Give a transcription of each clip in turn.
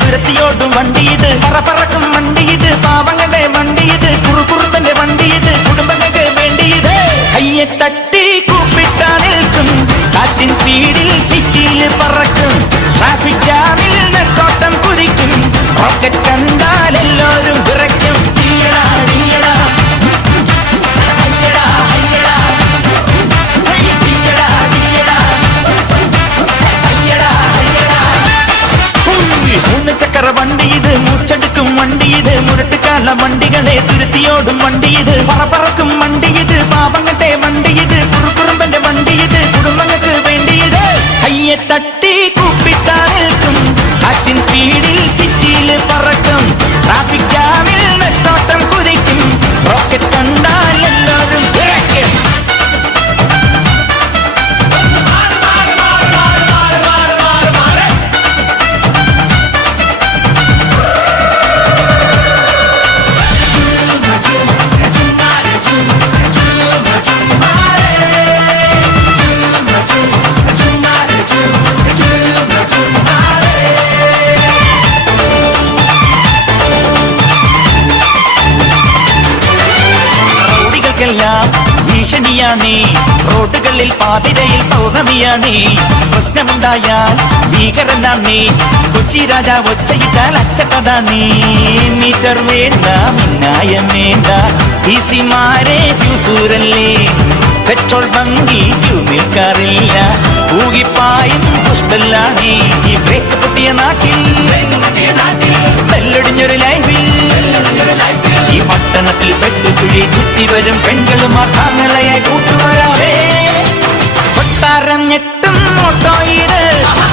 തുരത്തിയോടും വണ്ടി ഇത് പറക്കും വണ്ടി ഇത് പാവങ്ങളുടെ വണ്ടി ഇത് കുറുകുറുമ്പന്റെ വണ്ടി ഇത് കുടുംബങ്ങൾക്ക് വേണ്ടി ഇത് കയ്യെ തട്ടി കൂപ്പിട്ടാ നിൽക്കും കാറ്റിൻ സ്പീഡിൽ സിറ്റിയിൽ പറക്കും ട്രാഫിക് ജാമിൽ നെട്ടോട്ടം കുതിക്കും റോക്കറ്റ് കണ്ടാൽ എല്ലാവരും വിറയ്ക്കും വണ്ടി ഇത് മൂച്ചെടുക്കും വണ്ടി ഇത് മുരട്ടുകാല വണ്ടികളെ തുരുത്തിയോടും വണ്ടി ഇത് പറക്കും വണ്ടി ഇത് പാവങ്ങളുടെ വണ്ടി ഇത് കുറുകുറുമ്പന്റെ വണ്ടി ഇത് കുടുംബങ്ങൾക്ക് വേണ്ടി ഇത് കയ്യെ തട്ടി കൂപ്പിട്ടാ നിൽക്കും കാറ്റിൻ സ്പീഡിൽ സിറ്റിയിൽ പറക്കും ട്രാഫിക് ജാമിൽ നെട്ടോട്ടം കുതിക്കും റോക്കറ്റ് കണ്ടാൽ എല്ലാവരും വിറയ്ക്കും ഭീഷണിയാണേ റോഡുകളിൽ പാതിരയിൽ പൗർണമിയാണേ പ്രശ്നമുണ്ടായാൽ ഭീകരനാണേ കൊച്ചി രാജ ഒച്ചയിട്ടാൽ അച്ചട്ടതാണേ മീറ്റർ വേണ്ട മിന്നായം വേണ്ട ഈസിമാരെ ഫ്യൂസൂരല്ലേ പെട്രോൾ ബങ്കിൽ ക്യൂ നിൽക്കാറില്ല ഊകിപ്പായും പുഷ്പല്ലാണേ ഈ ബ്രേക്ക് പൊട്ടിയ നാട്ടിൽ ബെല്ലൊടിഞ്ഞൊരു ലൈഫിൽ ഈ പട്ടണത്തിൽ പെട്ടുകുഴി ചുറ്റി വരും പെൺകളും മാതാങ്ങളയായി കൂട്ടുവരാവേ കൊട്ടാരം ഞെട്ടും ഓട്ടോ ഇത്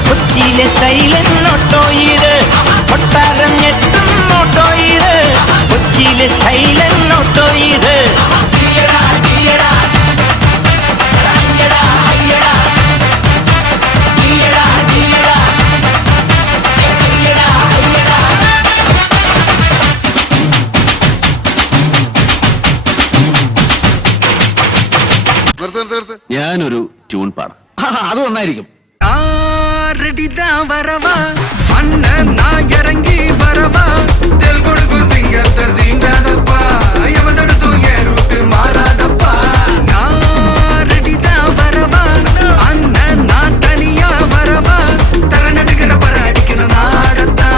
കൊച്ചിയിലെ സൈലൻ ഓട്ടോ ഇത് കൊട്ടാരം ഞെട്ടും ഓട്ടോ ഇത് കൊച്ചിയിലെ സൈലൻ ഓട്ടോ ഇത് ഞാനൊരു ട്യൂൺ പാടാം, അത് നന്നായിരിക്കും. ഇറങ്ങി വരവാ തെൽകൊടുക്കും സിംഗത്തെ സീണ്ടാതപ്പാ യമതടുത്തു ഏറൂട്ട് മാറാതപ്പാ റെഡിതാ വരവാ അണ്ണൻ நான் தனியா வரவா தரநடுக்கிற பர அடிக்கிற நாடத்தா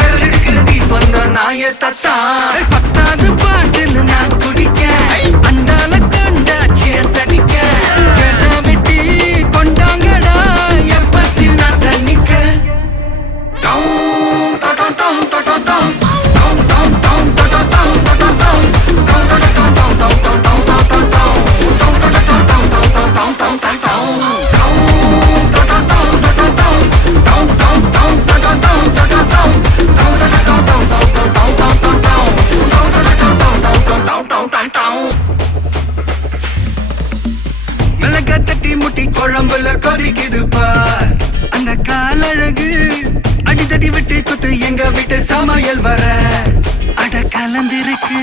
விரலெடுக்கிற தீபம் தான் நாய தத்தா பத்தாவது பாட்டில் நான் குடிக்க அண்டால கண்டா சேஸ் அடிக்க கேட்டா வெட்டி கொண்டாங்கடா என் பசி நான் தண்ணிக்க மிளகா தட்டி முட்டி குழம்புல கொதிக்குது பார் அந்த காலழகு அடித்தடி விட்டு குத்து எங்க விட்டு சமையல் வர அட கலந்திருக்கு